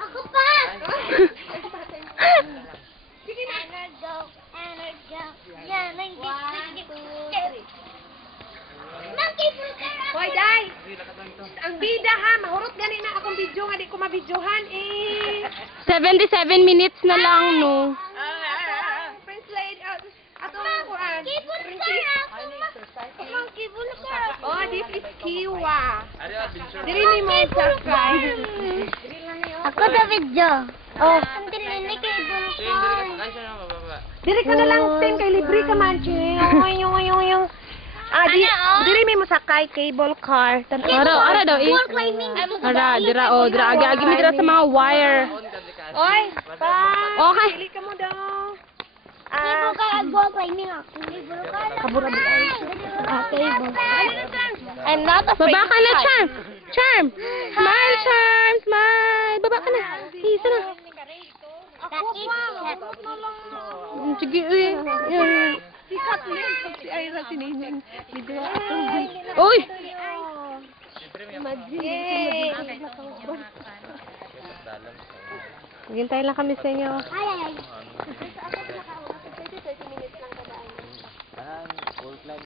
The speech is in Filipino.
Ako pa! Sige na. Hoy, Day! Ang bida ha, mahurot gani na akong video nga di ko mabidyohan eh. 77 minutes na lang, no? Prince Lady, atong kuan. Oh, this is Kiwa. Dili ni mo subscribe. Ako na video. Oh. Ang dilinig kay Bulkan. Dili ka na lang tin kay libre ka man, Ching. Yung. Dili mi mo sakay cable car. Ara daw eh. Wall climbing. Ara, dira agi mi dira sa mga wire. Oy, pa. Okay. Dili ka mo daw. Cable car at wall climbing ako. Cable car. Kabura ba ay? Cable. I'm not afraid. Baba ka na, Charm. Charm. Smile, Charm. Smile. Baba ka na. Isa na. Sige, uy. Sikat din. Si Ira, si Nining. Video ako. Uy! Yay! Hintay lang kami sa inyo. Ay.